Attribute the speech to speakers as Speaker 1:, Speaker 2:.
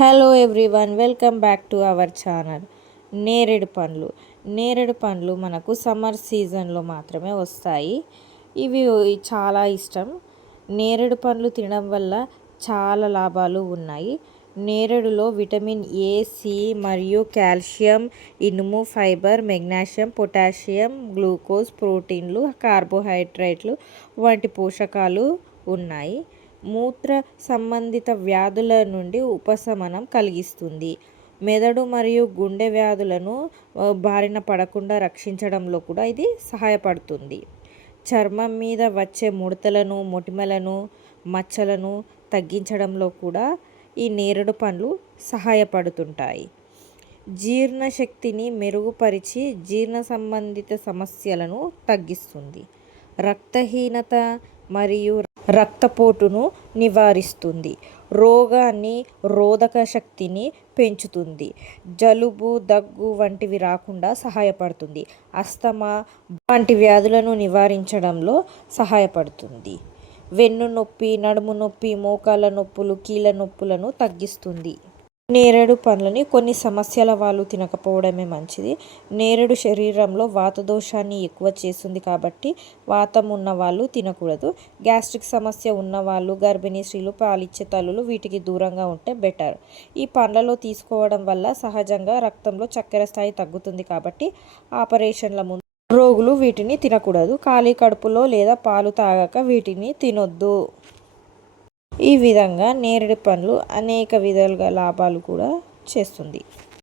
Speaker 1: Hello everyone welcome back to our channel. నేరేడు పండ్లు. నేరేడు పండ్లు మనకు సమ్మర్ సీజన్లో మాత్రమే వస్తాయి. ఇవి చాలా ఇష్టం. నేరేడు పండ్లు తినడం వల్ల చాలా లాభాలు ఉన్నాయి. నేరేడులో విటమిన్ ఏ సి మరియు కాల్షియం ఇనుము ఫైబర్ మెగ్నీషియం పొటాషియం గ్లూకోజ్ ప్రోటీన్లు కార్బోహైడ్రేట్లు వంటి పోషకాలు ఉన్నాయి. మూత్ర సంబంధిత వ్యాధుల నుండి ఉపశమనం కలిగిస్తుంది. మెదడు మరియు గుండె వ్యాధులను బారిన పడకుండా రక్షించడంలో కూడా ఇది సహాయపడుతుంది. చర్మం మీద వచ్చే ముడతలను మొటిమలను మచ్చలను తగ్గించడంలో కూడా ఈ నేరేడు పండ్లు సహాయపడుతుంటాయి. జీర్ణశక్తిని మెరుగుపరిచి జీర్ణ సంబంధిత సమస్యలను తగ్గిస్తుంది. రక్తహీనత మరియు రక్తపోటును నివారిస్తుంది. రోగాన్ని రోధక శక్తిని పెంచుతుంది. జలుబు దగ్గు వంటివి రాకుండా సహాయపడుతుంది. అస్తమా వంటి వ్యాధులను నివారించడంలో సహాయపడుతుంది. వెన్ను నొప్పి నడుము నొప్పి మోకాళ్ళ నొప్పులు కీళ్ళ నొప్పులను తగ్గిస్తుంది. నేరేడు పండ్లని కొన్ని సమస్యల వాళ్ళు తినకపోవడమే మంచిది. నేరేడు శరీరంలో వాత దోషాన్ని ఎక్కువ చేస్తుంది కాబట్టి వాతం ఉన్న వాళ్ళు తినకూడదు. గ్యాస్ట్రిక్ సమస్య ఉన్న వాళ్ళు గర్భిణీ స్త్రీలు పాలిచ్చే తల్లులు వీటికి దూరంగా ఉంటే బెటర్. ఈ పండ్లలో తీసుకోవడం వల్ల సహజంగా రక్తంలో చక్కెర స్థాయి తగ్గుతుంది కాబట్టి ఆపరేషన్ల ముందు రోగులు వీటిని తినకూడదు. ఖాళీ కడుపులో లేదా పాలు తాగక వీటిని తినొద్దు. ఈ విధంగా నేరేడు పండ్లు అనేక విధాలుగా లాభాలు కూడా చేస్తుంది.